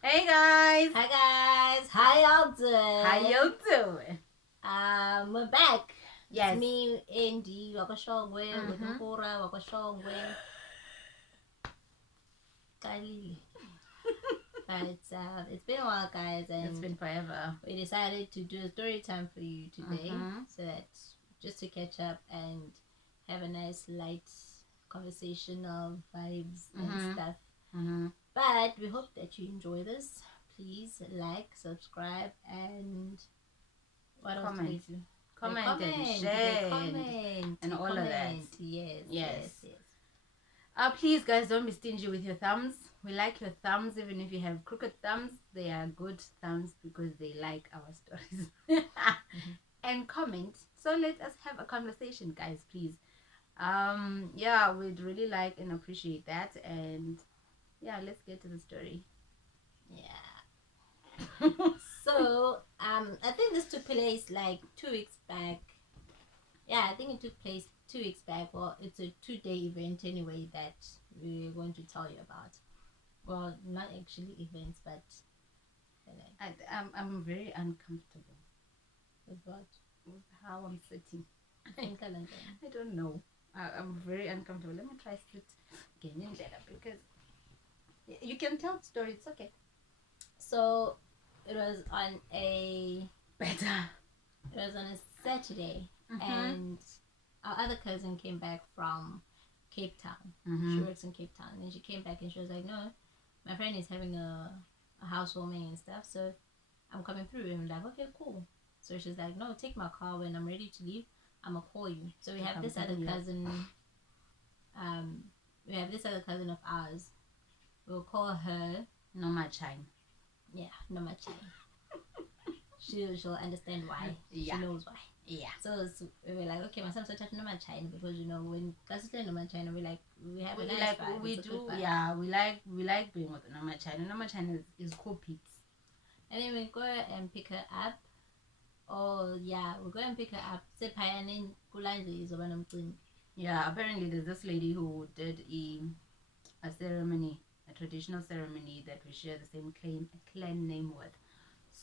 Hey guys! Hi guys, how y'all doing? How you doing? We're back. Yes. It's me, Andy, Wakashongwe, with Mhm. Uhura, Wakashongwe, Kalili. But it's been a while, guys, It's and been forever. we decided to do a story time for you today, so that just to catch up and have a nice light conversational vibes and stuff. But we hope that you enjoy this. Please like, subscribe, and what else do they do? Comment and share and all of that. Yes. Please guys, don't be stingy with your thumbs. We like your thumbs, even if you have crooked thumbs. They are good thumbs because they like our stories. And comment. So let us have a conversation, guys, please. Yeah, we'd really like and appreciate that. And yeah, let's get to the story. Yeah. So, I think this took place like 2 weeks back. Yeah, I think it took place 2 weeks back. Well, it's a 2-day event anyway that we're going to tell you about. Well, not actually events, but like, I'm very uncomfortable with what? with how I'm sitting. I I don't know. I'm very uncomfortable. Let me try sit again because you can tell the story. It's okay. So it was on a Better. It was on a Saturday, and our other cousin came back from Cape Town. She works in Cape Town, and she came back and she was like, "No, my friend is having a housewarming and stuff, so I'm coming through." And I'm like, "Okay, cool." So she's like, "No, take my car. When I'm ready to leave, I'ma call you." So we have this other cousin. We have this other cousin of ours. We'll call her Noma Chime. Yeah, Noma Chime. She'll understand why. Yeah. She knows why. Yeah. So we were like, okay, my son started Noma China because when Kastle Noma China, we have a nice like vibe. we do. Yeah, we like being with Noma China. Noma China is cool peeps. And then we go and pick her up. Oh yeah, we go and pick her up. Yeah, apparently there's this lady who did a ceremony, a traditional ceremony that we share the same clan name with.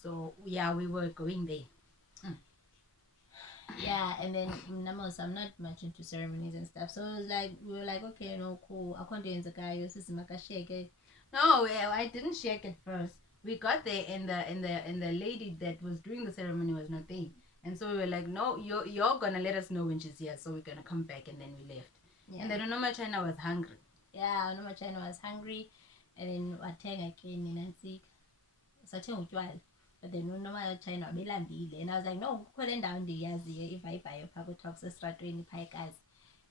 So yeah, we were going there. Yeah, and then I'm not much into ceremonies and stuff. So it was like we were like, okay, no, cool. I can't do the guy. No, I didn't shake it first. We got there and the lady that was doing the ceremony was not there. And so we were like, no, you're gonna let us know when she's here, so we're gonna come back, and then we left. Yeah. And then Noma China was hungry. Yeah, Noma China was hungry, and then wathenga again in Nancy. Sathenga utywala. But then Noma China belambile, and I was like, no, kule ndawo ndiyaziyo ivayibhayo phaa kuthiwa kusesitratweni phaa eKazi,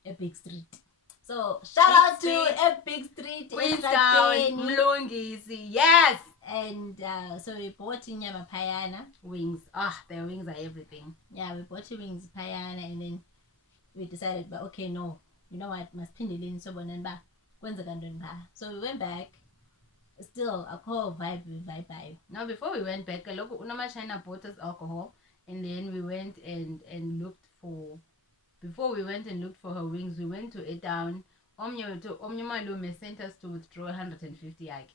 eBig Street. So shout out to Big Street, Queenstown, Mlungisi, yes. And so we bought inyama payana. Wings. Their wings are everything. Yeah, we bought wings payana, and then we decided, but okay, no, you know what, masiphindele sobona ba kwenzeka ntoni phaa. So we went back. Still a core vibe. Now before we went back, Noma China bought us alcohol, and then we went and looked for. Before we went and looked for her wings, we went to a town. Omnye Malume sent us to withdraw 150 yake.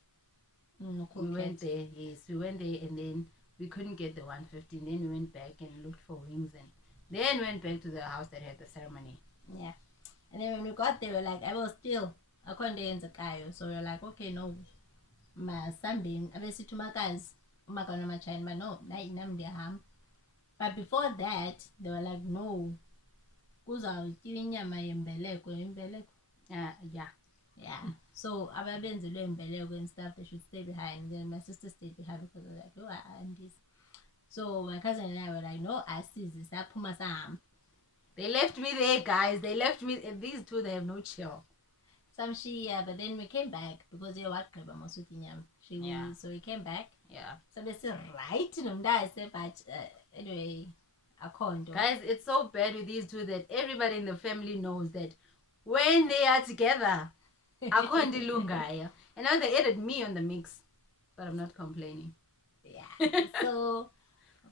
We went there, yes. We went there and then we couldn't get the 150. And then we went back and looked for wings and then went back to the house that had the ceremony. Yeah. And then when we got there, we were like, I was still, I couldn't dance a kayo. So we were like, okay, no. My Sambin, I to my guys, my child, but no, but before that, they were like, no. Yeah. So ababenzelwe imbeleko and stuff, they should stay behind. Then my sister stayed behind because I was like, oh, and this. So my cousin and I were like, no, I see this. They left me there, guys. They left me. These two, they have no chill. Some yeah, but then we came back because they were yeah. So we came back. Yeah. So they said, right, I said, but anyway, I can't. Guys, it's so bad with these two that everybody in the family knows that when they are together, I can't lungaya. And now they added me on the mix, but I'm not complaining. Yeah. So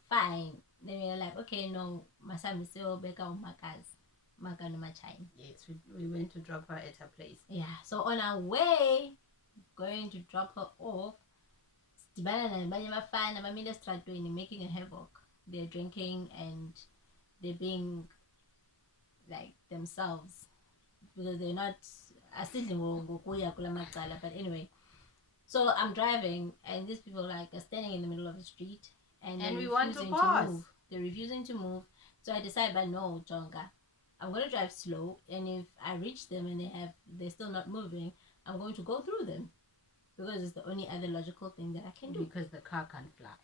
fine. Then we were like, okay, no, my son is still back on my cars. Yes, we went to drop her at her place. Yeah. So on our way, going to drop her off, making a havoc. They're drinking and they're being like themselves because they're not. But anyway, so I'm driving and these people like are standing in the middle of the street and we want to refusing pass. move. They're refusing to move. So I decided, but no, Jonga, I'm gonna drive slow, and if I reach them and they're still not moving, I'm going to go through them because it's the only other logical thing that I can do. Because the car can't fly.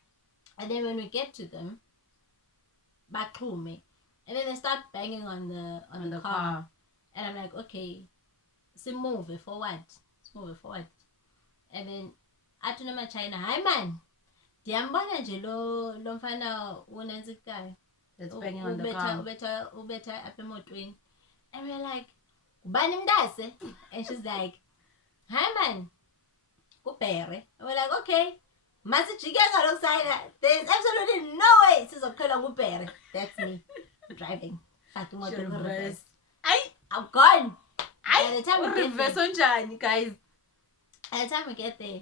And then when we get to them, back to me, and then they start banging on the car, and I'm like, okay, so move it forward, move it forward, and then I told my China, hi man, ndiyambona nje lo mfana unantsikayo that's banging on the car. ubetha apha emotweni, and we're like, ubani mntase? And she's like, hi man, kubhere. And we're like, okay, masijike ngalokusayina, there's absolutely no way sizokhwela ngubhere. That's me driving. Reverse. I'm gone. By the time we reverse onjani, guys. By the time we get there,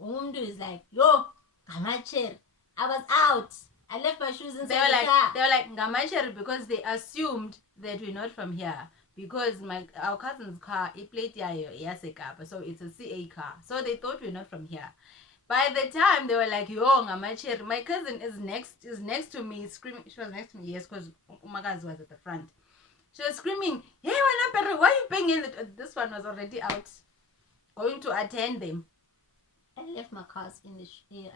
Umdu is like, yo, Gamachir. I was out. I left my shoes inside the car. They were like Gamachir because they assumed that we're not from here. Because our cousin's car, it played Yasekapa, so it's a CA car. So they thought we're not from here. By the time they were like, yo, Gamachir, my cousin is next to me, screaming. She was next to me, yes, because Umagaz was at the front. She was screaming, hey, why are you banging? This one was already out, going to attend them. I left my cars in the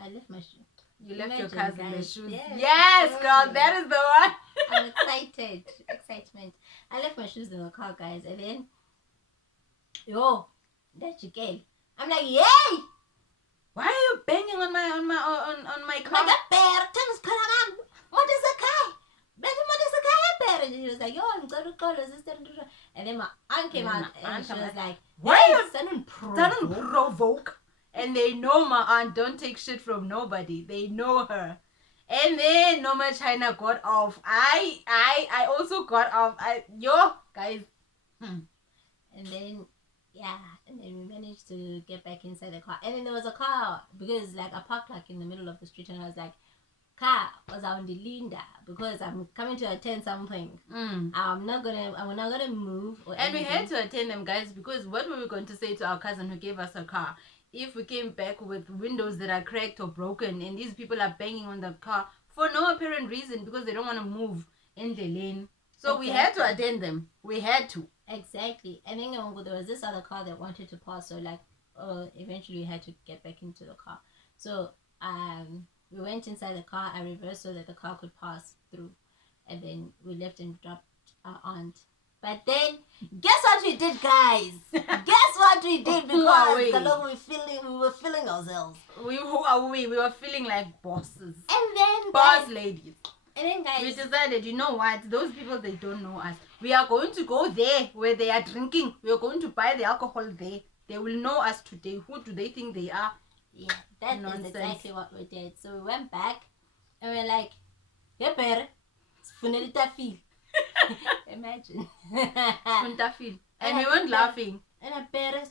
I left my shoes. You left your cars in the shoes. Yes, yes girl, that is the one. I'm excited. Excitement. I left my shoes in the car, guys, and then, yo, that you came. I'm like, yay! Why are you banging on my car? And he was like, yo, I'm going to call your sister. And then my aunt came out and she was like, why are you provoke? And they know my aunt don't take shit from nobody. They know her. And then Norma China got off. I also got off. Yo, guys. And then, yeah, and then we managed to get back inside the car. And then there was a car, because like I parked like in the middle of the street, and I was like, car was on the Linda because I'm coming to attend something. I'm not gonna move. And we had to attend them, guys, because what were we going to say to our cousin who gave us a car if we came back with windows that are cracked or broken and these people are banging on the car for no apparent reason because they don't want to move in the lane? So we had to attend them. We had to. Exactly. And then there was this other car that wanted to pass, so like eventually we had to get back into the car. So we went inside the car. I reversed so that the car could pass through, and then we left and dropped our aunt. But then, guess what we did, guys? Guess what we did? Because we were feeling ourselves. Who are we? We were feeling like bosses. And then, boss ladies. And then, guys, we decided, you know what? Those people, they don't know us. We are going to go there where they are drinking. We are going to buy the alcohol there. They will know us today. Who do they think they are? Yeah, that is exactly what we did. So we went back and we're like, yeah, better. Imagine. And we weren't laughing. And I better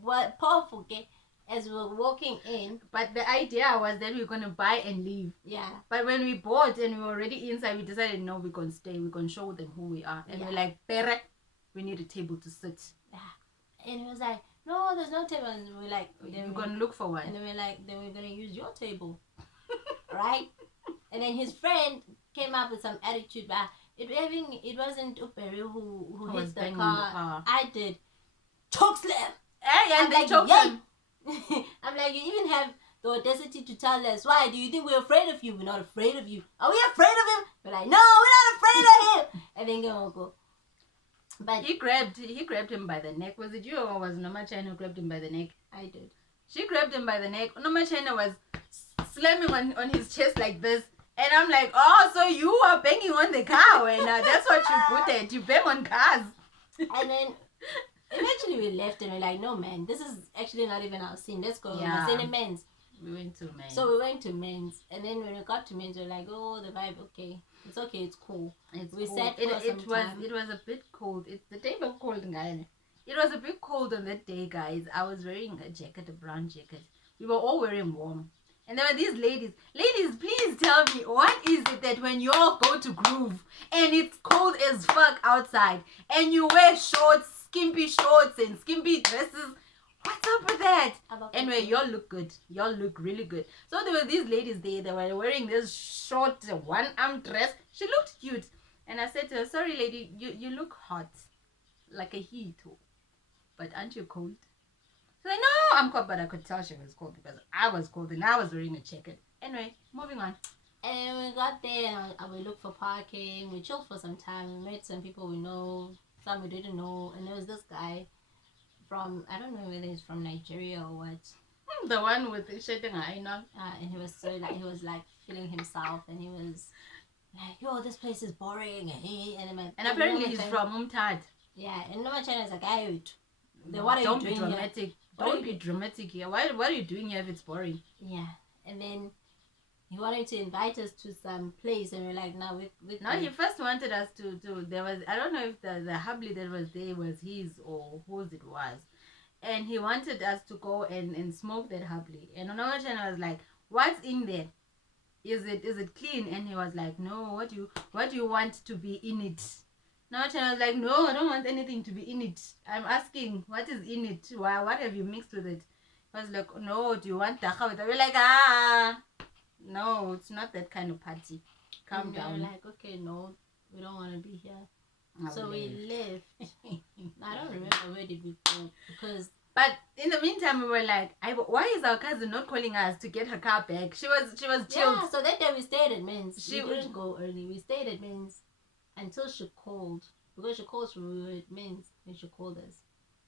what powerful as we were walking in. But the idea was that we were going to buy and leave. Yeah. But when we bought and we were already inside, we decided, no, we're going to stay. We're going to show them who we are. And we're like, Pere, we need a table to sit. Yeah. And he was like, no, there's no table. And we're like, we're going to look for one. And then we're like, then we're going to use your table. Right? And then his friend came up with some attitude, but it wasn't Uperi who hit the car. I did. Choke slam. Hey, and they choked him. I'm like, you even have the audacity to tell us, why do you think we're afraid of you? We're not afraid of you. Are we afraid of him? We're like, no, we're not afraid of him. And then go. But he grabbed him by the neck. Was it you or was Noma China who grabbed him by the neck? I did. She grabbed him by the neck. Noma China was slamming on his chest like this. And I'm like, oh, so you are banging on the car. And that's what you put it. You bang on cars. And then eventually we left and we're like, no, man, this is actually not even our scene. Let's go. Yeah. Men's. We went to men's. So we went to men's. And then when we got to men's, we were like, oh, the vibe, okay. It's okay, it's cool. We sat for some time. It was a bit cold. The day was cold, guys. It was a bit cold on that day, guys. I was wearing a jacket, a brown jacket. We were all wearing warm. And there were these ladies. Ladies, please tell me, what is it that when you all go to Groove and it's cold as fuck outside and you wear shorts, skimpy shorts and skimpy dresses, what's up with that? Anyway, y'all look good. Y'all look really good. So there were these ladies there. They were wearing this short one-arm dress. She looked cute. And I said to her, sorry lady, you look hot. Like a heat. But aren't you cold? She's like, no, I'm cold. But I could tell she was cold because I was cold and I was wearing a jacket. Anyway, moving on. And we got there and we looked for parking. We chilled for some time. We met some people we know, some we didn't know. And there was this guy from, I don't know whether he's from Nigeria or what. The one with the shit in her eye. And he was so like, he was like feeling himself and he was like, yo, this place is boring. And apparently he's from Umtad. Yeah, and no China is like, hey, what are you doing dramatic. here? Don't be dramatic here. What are you doing here if it's boring? Yeah, and then he wanted to invite us to some place, and we're like, no, no. He first wanted us to. There was, I don't know if the hubby that was there was his or whose it was, and he wanted us to go and smoke that hubby. And another channel was like, what's in there? Is it clean? And he was like, no. What do you want to be in it? Now I was like, no, I don't want anything to be in it. I'm asking, what is in it? Why? What have you mixed with it? I was like, no, do you want dacha with it? We're like, no, it's not that kind of party. Calm down. We're like, okay, no, we don't want to be here. So we left. I don't remember where did we go because. But in the meantime, we were like, why is our cousin not calling us to get her car back? She was chilled. Yeah, so that day we stayed at Men's. We didn't go early. We stayed at Men's until she called. Because she called, we were at Men's and she called us.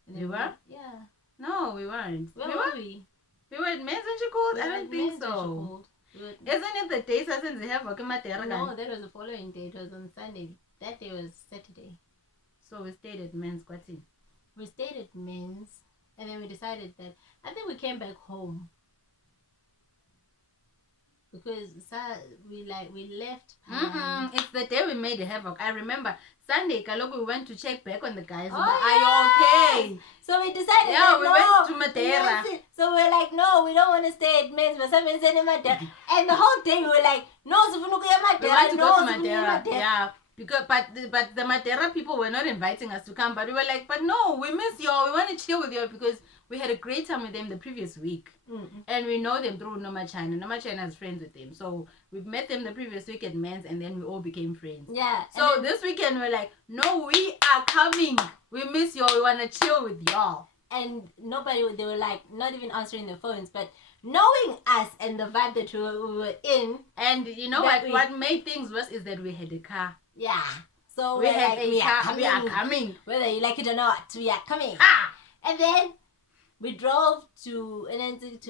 And we were? Yeah. No, we weren't. Where were we? We were at Men's when she called? I don't think so. Isn't it the day since they have working material? No, that was the following day. It was on Sunday. That day was Saturday. So we stayed at Men's. We stayed at Men's. And then we decided that I think we came back home because we left. It's the day we made havoc. I remember Sunday, Kaloku, we went to check back on the guys. Oh, are you okay? So we decided. Yeah, we went to Madeira. So we're like, no, we don't want to stay at Men's, but somebody said in Madeira. And the whole day we were like, no, we want to go to Madeira. Yeah. Because but the Madeira people were not inviting us to come, but we were like, but no, we miss y'all. We want to chill with y'all because we had a great time with them the previous week, and we know them through Noma China. Noma China is friends with them, so we met them the previous week at Men's, and then we all became friends. Yeah. So this weekend we're like, no, we are coming. We miss y'all. We want to chill with y'all. And they were like not even answering their phones, but knowing us and the vibe that we were in, and you know what made things worse is that we had a car. Yeah. So we had a car. We are coming. Whether you like it or not, we are coming. And then we drove to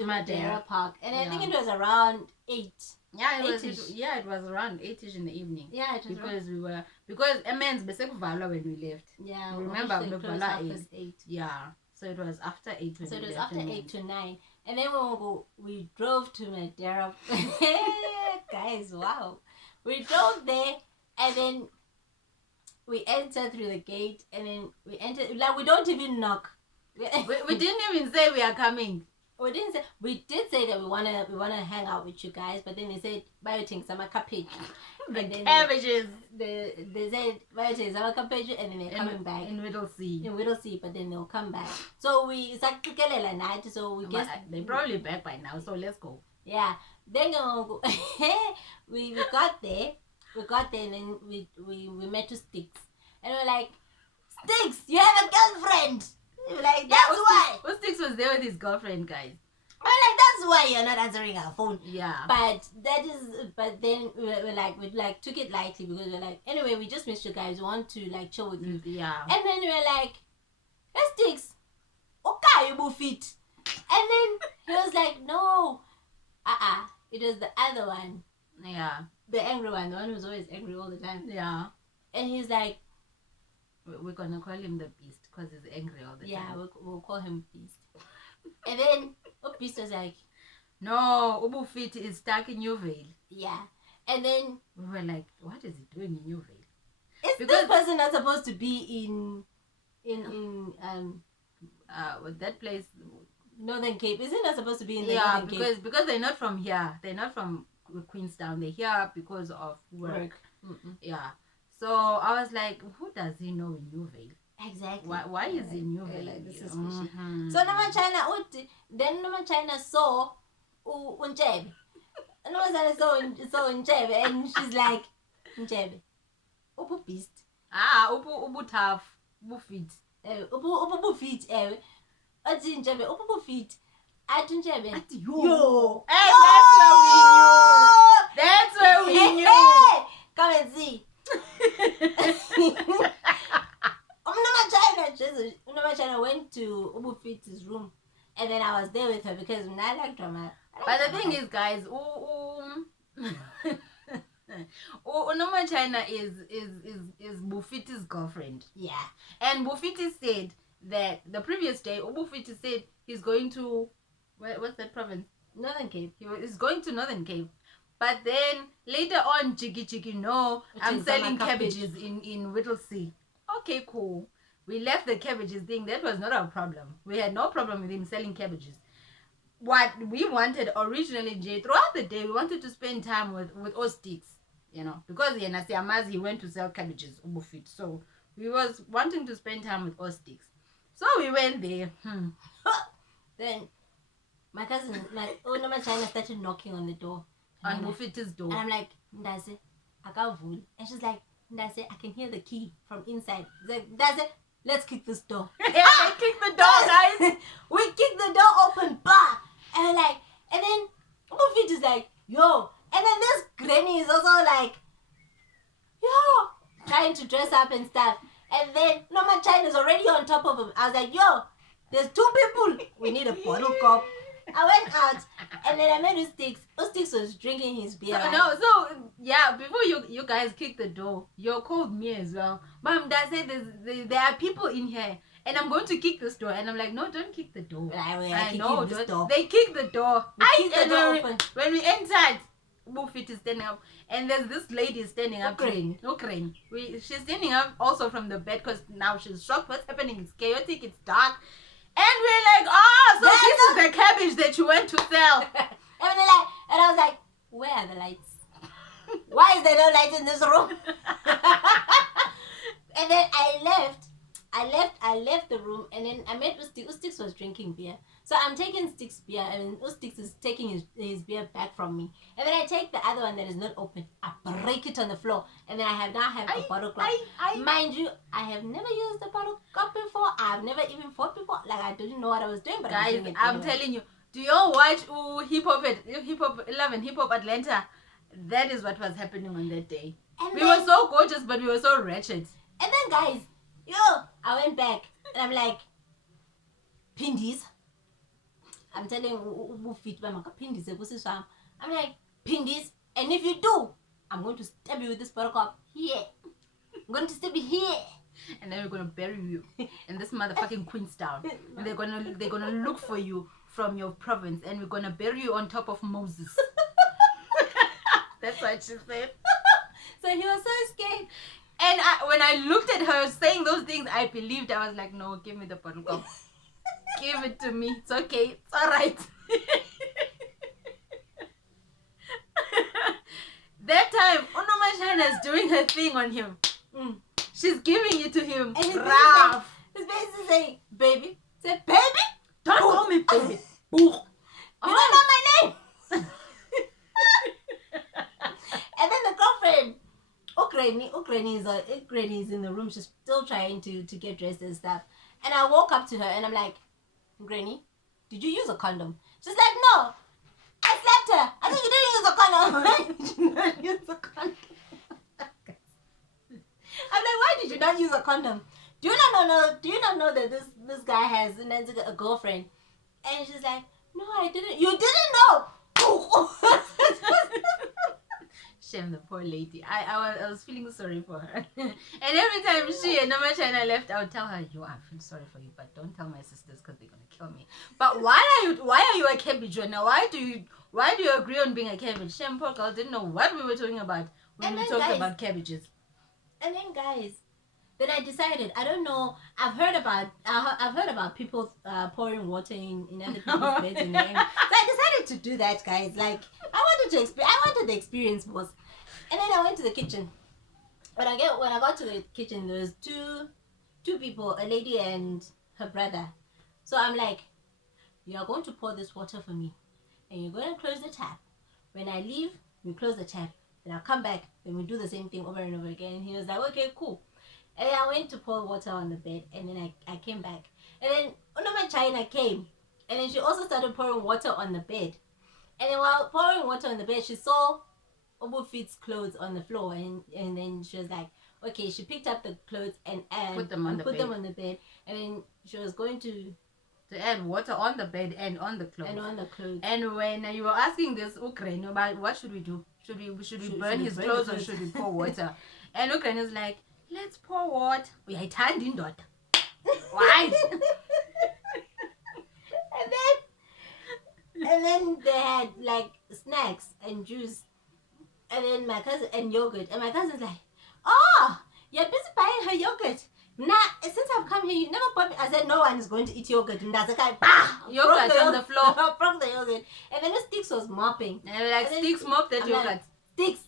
Madeira Park, and I think it was around 8. Yeah, it was around 8ish in the evening. Yeah, it was because Men's basically when we left. Yeah, remember it was after 8. Yeah, so it was after 8. So it was after 8 to 9, and then we drove to Madeira. Guys, wow, we drove there, and then we entered through the gate, and then we entered like we don't even knock. we didn't even say we are coming. We didn't say. We did say that we wanna hang out with you guys, but then they said bioting some cabbage. The cabbages. They said bioting some cabbage, and then they're coming back in Middle Sea. But then they'll come back. So we night. So we guess they're probably back by now. So let's go. Yeah. Then we got there. We got there, and then we met two Sticks, and we're like, Sticks, you have a girlfriend. We're like, that's why. Sticks was there with his girlfriend, guys. We're like, that's why you're not answering our phone. Yeah. But then we took it lightly because we're like, anyway, we just missed you guys. We want to like chill with you. Yeah. And then we're like, hey, Sticks, okay, you move it. And then he was like, no, it was the other one. Yeah. The angry one, the one who's always angry all the time. Yeah. And he's like, we're gonna call him the Beast because he's angry all the time. Yeah, we'll call him Beast. And then Beast was like, no, Ubu Fit is stuck in Newvale. Yeah. And then we were like, what is he doing in Newvale? Is this person not supposed to be in with that place? Northern Cape. Isn't that supposed to be in the Yeah, Northern Cape? because they're not from here. They're not from Queenstown. They're here because of work. Yeah. So I was like, who does he know in Newville? Exactly. Why is he in Newville? Like, this is fishy. So Nama China, then Nama China saw Unchebe. Nama China saw Unchebe, and she's like, Unchebe, ubu beast. Ubu tough, ubu fit. Ubu fit, Ati Unchebe, ubu fit. Ati Unchebe. Yo. And that's where we knew. That's where we knew. Come and see. Nama China went to Ubu Fit's room, and then I was there with her because I like drama. But the thing is, guys, Nama China is Bufiti's girlfriend. Yeah. And Bufiti said that the previous day, Bufiti said he's going to what's that province? Northern Cape. He's going to Northern Cape. But then later on, Chiki, no, I'm selling cabbages in Whittlesea. Okay, cool. We left the cabbages thing. That was not our problem. We had no problem with him selling cabbages. What we wanted originally, Jay, throughout the day, we wanted to spend time with Osticks, you know, because he went to sell cabbages, Ubufit. So we was wanting to spend time with Osticks. So we went there. Then my cousin, Nama China started knocking on the door. On Bufit's door. And I'm like, Ndase, akavul. And she's like, Ndase, I can hear the key from inside. She's like, Ndase, let's kick this door. Yeah, they kicked the door, guys. We kicked the door open, bah! And we're like, and then Bufit is like, yo. And then this granny is also like, yo, trying to dress up and stuff. And then Nama China's already on top of him. I was like, yo, there's two people. We need a bottle cup. I went out and then I met Usticks. Usticks was drinking his beer. So yeah, before you guys kicked the door, you called me as well. Mom, Dad said there are people in here and I'm going to kick this door. And I'm like, no, don't kick the door. I know, this door. They kicked the door. When we entered, Buffett is standing up and there's this lady standing up. Ukraine. She's standing up also from the bed because now she's shocked. What's happening? It's chaotic. It's dark. And we're like, so this is the cabbage that you went to sell. And I was like, where are the lights? Why is there no light in this room? And then I left the room and then I met Usticks. Usticks was drinking beer. So I'm taking Sticks' beer and Usticks is taking his beer back from me. And then I take the other one that is not open. I break it on the floor. And then I now have a bottle cup. Mind you, I have never used a bottle cup before. I've never even fought before. Like, I didn't know what I was doing. But guys, I'm telling you. Do you all watch Hip Hop 11, Hip Hop Atlanta? That is what was happening on that day. And we were so gorgeous, but we were so wretched. And then, guys, I went back and I'm like, Pindies. I'm telling you, I'm like, Pindies. And if you do, I'm going to stab you with this bottle cup here. I'm going to stab you here. And then we're gonna bury you in this motherfucking Queenstown. And they're gonna look for you from your province, and we're gonna bury you on top of Moses. That's what she said. So he was so scared. And when I looked at her saying those things, I believed. I was like, no, give me the bottle cup. Give it to me. It's okay. It's all right. That time, Onoma Shana is doing her thing on him. She's giving it to him. And his face is saying, baby. Say, baby? Don't call me baby. You don't know my name. And then the girlfriend, Ukraine is in the room. She's still trying to get dressed and stuff. And I walk up to her and I'm like, Granny, did you use a condom? She's like, no. I slapped her. I said, you didn't use a condom. Why did you not use a condom? I'm like, why did you not use a condom? Do you not know that this guy has a girlfriend? And she's like, no, I didn't. You didn't know. Shame the poor lady. I was feeling sorry for her. And every time she and Nama China left, I would tell her, yo, I feel sorry for you, but don't tell my sisters because they're gonna kill me. But why are you a cabbage now? Why do you agree on being a cabbage? Shame poor girl didn't know what we were talking about when we talked about cabbages. And then guys, Then I decided, I don't know. I've heard about people pouring water in other people's beds in the end. So I decided to do that, guys. Like I wanted the experience, boss. And then I went to the kitchen. When I got to the kitchen, there was two people, a lady and her brother. So I'm like, you are going to pour this water for me, and you're going to close the tap. When I leave, we close the tap. Then I'll come back. Then we do the same thing over and over again. And he was like, okay, cool. And then I went to pour water on the bed, and then I came back. And then Unama China came, and then she also started pouring water on the bed. And then while pouring water on the bed, she saw Obu Fit's clothes on the floor, and then she was like, okay, she picked up the clothes and put them on the bed, and then she was going to add water on the bed and on the clothes. And when you were asking this Ukraine about what should we do, should we burn his clothes or should we pour water? And Ukraine is like, let's pour water. We are standing dot. Why? and then they had like snacks and juice, and then my cousin and yogurt, and my cousin's like, oh, you're busy buying her yogurt. Nah, since I've come here, you never bought me. I said, no one is going to eat yogurt. And that's a guy, yogurt on the floor. Broke the yogurt. And then the Sticks was mopping. And like, Sticks, mop that yogurt. Like, Sticks,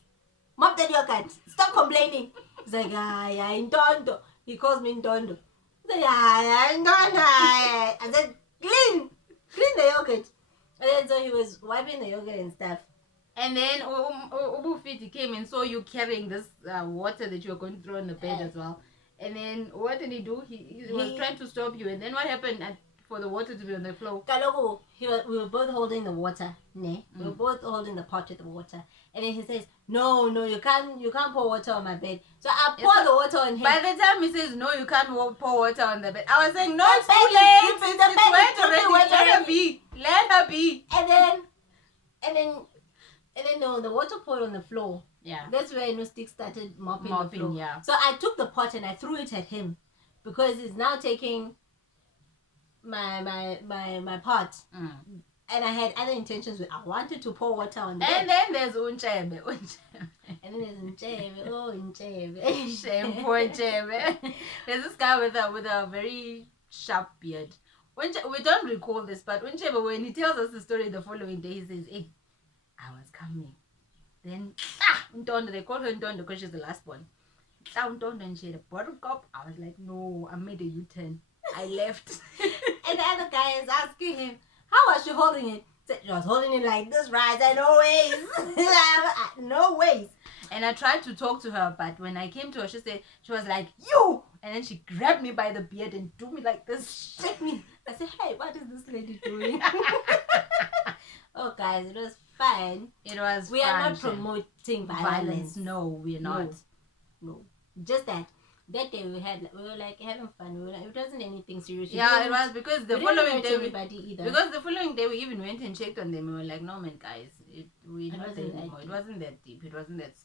mop that yogurt. Stop complaining. He's like, yeah, in Dondo. He calls me in Dondo. He's like, yeah, in Dondo. I said, clean the yogurt. And then so he was wiping the yogurt and stuff. And then Obu Fiti came and saw you carrying this water that you were going to throw on the bed as well. And then what did he do? He was trying to stop you. And then what happened for the water to be on the floor? Kalogo, we were both holding the water. We were both holding the pot with the water. And then he says, no, you can't pour water on my bed. So I pour the water on him. By the time he says, no, you can't pour water on the bed, I was saying, no, it's too late. It's wet already. Let her be. And then the water poured on the floor. Yeah. That's where Stick started mopping the floor. Yeah. So I took the pot and I threw it at him because he's now taking my pot. And I had other intentions. I wanted to pour water on the bed. And then there's Unchebe. And then there's Unchebe. Oh, Unchebe. Shame, poor Unchebe. There's this guy with a very sharp beard. We don't recall this, but Unchebe, when he tells us the story the following day, he says, hey, I was coming. Then, Ntondo, they call her Ntondo because she's the last one. Ntondo, and she had a bottle cup. I was like, no, I made a U-turn. I left. And the other guy is asking him, how was she holding it? She was holding it like this, right? I said, no ways. No ways. And I tried to talk to her, but when I came to her, she was like, you! And then she grabbed me by the beard and do me like this, shake me. I said, hey, what is this lady doing? Oh, guys, it was fun. It was We are not promoting violence. No, we're not. No. Just that day we were like having fun. It wasn't anything serious. Yeah, it was because the following day we even went and checked on them. We were like, no man, guys, we're not there anymore. It wasn't that deep. It wasn't that.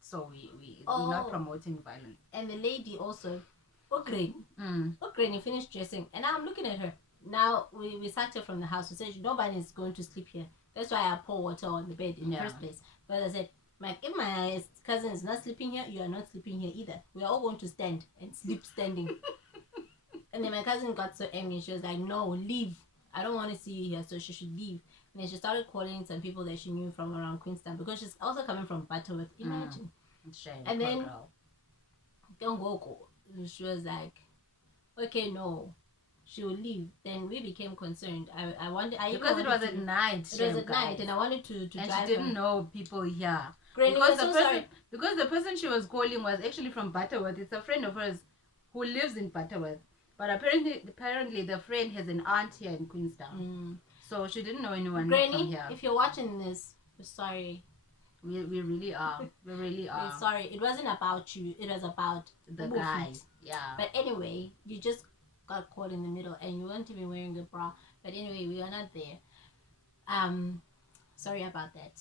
So we're not promoting violence. And the lady also, Ukraine finished dressing, and I'm looking at her. Now we sacked her from the house. We said nobody is going to sleep here. That's why I pour water on the bed in the first place. But I said, if my cousin is not sleeping here, you are not sleeping here either. We are all going to stand and sleep standing. And then my cousin got so angry. She was like, no, leave. I don't want to see you here, so she should leave. And then she started calling some people that she knew from around Queenstown because she's also coming from Butterworth. Imagine. Shame. And then don't go. She was like, okay, no. She would leave. Then we became concerned. I wanted because it was at night. It was at night, and I wanted to drive her. And she didn't know people here. Granny was so sorry. Because the person she was calling was actually from Butterworth. It's a friend of hers who lives in Butterworth. But apparently the friend has an aunt here in Queenstown. So she didn't know anyone from here. If you're watching this, we're sorry. We really are. We really are. We're sorry. It wasn't about you. It was about the guy. Yeah. But anyway, you just got caught in the middle and you weren't even wearing a bra. But anyway, we are not there. Sorry about that.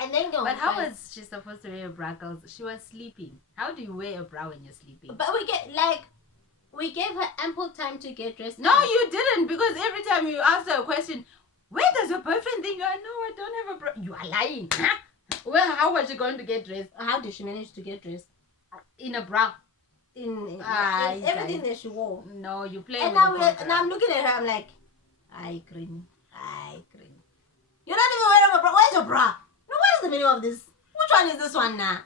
And then but how was she supposed to wear a bra, girls? She was sleeping. How do you wear a bra when you're sleeping? But we gave her ample time to get dressed. No, you didn't, because every time you asked her a question, where does your boyfriend think you are? No, I don't have a bra. You are lying. Huh? Well, how was she going to get dressed? How did she manage to get dressed? In a bra. in Aye, everything guys. that she wore. No, you play And with now the now I'm looking at her. I'm like, I green. You're not even wearing a bra. Where's your bra? No, what is the meaning of this? Which one is this one now?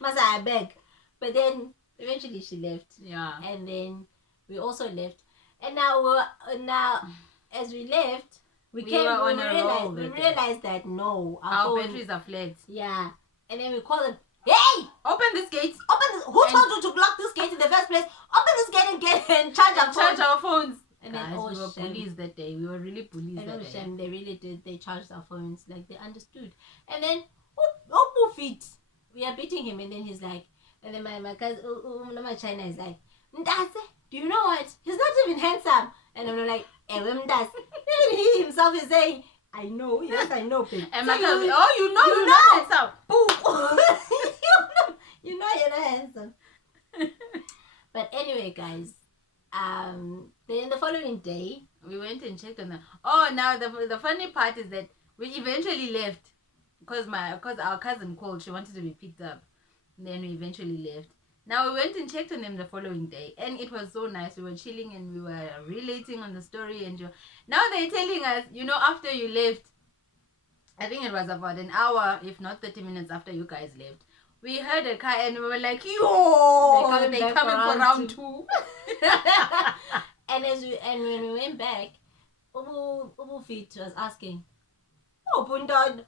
Masa, I beg. But then eventually she left. Yeah. And then we also left. And now as we left, we realized that no, our batteries are flat. Yeah. And then we called them, hey! Open this gate. Who told you to lock this gate in the first place? Open this gate and get and charge our phones. And guys, then we were bullies that day. We were really bullies that day. Shame. They really did. They charged our phones. Like, they understood. And then, oh, feet. We are beating him. And then he's like, and then my cousin, my China is like, Ndase, do you know what? He's not even handsome. And I'm like, Ndase. Even he himself is saying, I know. Yes, I know, babe. And my cousin, you're not handsome. you know you're not handsome. But anyway, guys, then the following day we went and checked on them. Oh, now the funny part is that we eventually left because our cousin called. She wanted to be picked up. And then we eventually left. Now we went and checked on them the following day, and it was so nice. We were chilling and we were relating on the story. And now they're telling us, after you left, I think it was about an hour, if not 30 minutes after you guys left, we heard a car and we were like, yo, they're coming for round two. And when we went back, Ubu Feet was asking, oh, Bundon.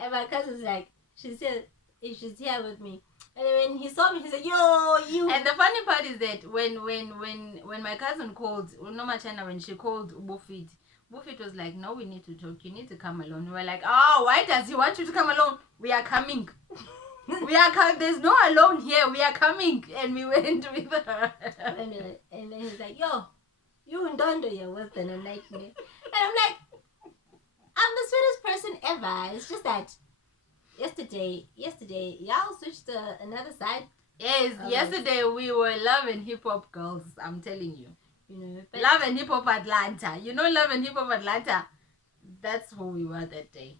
And my cousin's like, she said, she's here with me. And when he saw me, he said, yo, you. And the funny part is that when my cousin called, China, when she called Ubu Feet was like, no, we need to talk. You need to come alone. We were like, oh, why does he want you to come alone? We are coming. There's no alone here. We are coming. And we went with her. And then he's like, yo, you and Dondo, you're worse than a nightmare. And I'm like, I'm the sweetest person ever. It's just that yesterday, y'all switched to another side. Yes, yesterday we were Love and Hip Hop girls. I'm telling you. Love and Hip Hop Atlanta. Love and Hip Hop Atlanta. That's who we were that day.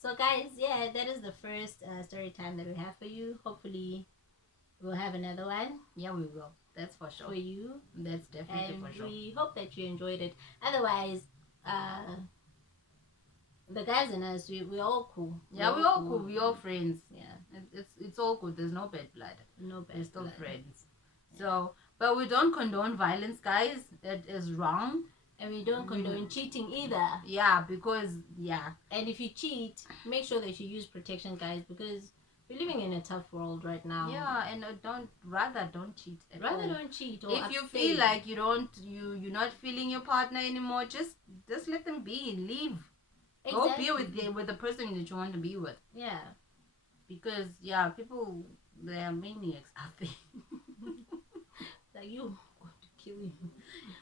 So guys, yeah, that is the first story time that we have for you. Hopefully we'll have another one. Yeah, we will. That's for sure. For you. That's definitely for sure. We hope that you enjoyed it. Otherwise, the guys and us, we're all cool. Yeah, we're all cool. We're all friends. Yeah. It's all good. There's no bad blood. We're still blood. friends. Yeah. So, but we don't condone violence, guys. That is wrong. And we don't condone cheating either. Yeah, because, And if you cheat, make sure that you use protection, guys, because we're living in a tough world right now. Yeah, and don't cheat at all. Don't cheat. Or if you feel like you're not feeling your partner anymore, just let them be. Leave. Exactly. Go be with the person that you want to be with. Yeah. Because people, they are maniacs out there. Like, you going to kill you.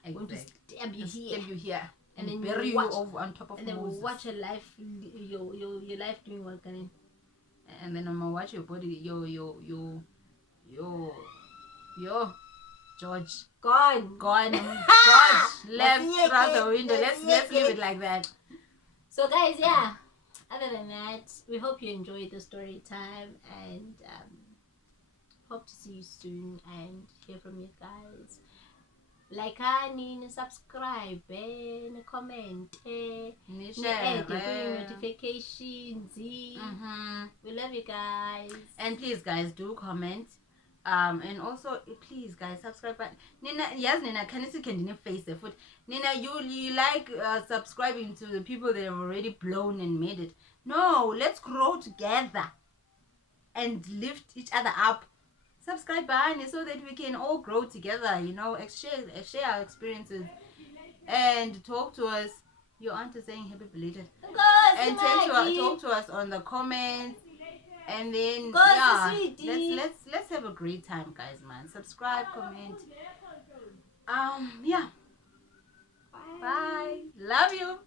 Exactly. Going to stab you here. And then bury you over on top of and then Moses. watch your life doing what can. And then I'm gonna watch your body, yo, George, gone, George left through the window. Let's leave it like that. So guys, yeah. Other than that, we hope you enjoyed the story time and hope to see you soon and hear from you guys. Like, subscribe, comment, share notifications. We love you guys. And please, guys, do comment. And also, please, guys, subscribe. Nina, can you see face the foot? Nina, you like subscribing to the people that have already blown and made it. No, let's grow together and lift each other up. Subscribe so that we can all grow together, share our experiences and talk to us. Your aunt is saying happy belated. And talk to us on the comments. And then let's have a great time, guys, man. Subscribe, comment. Bye. Love you.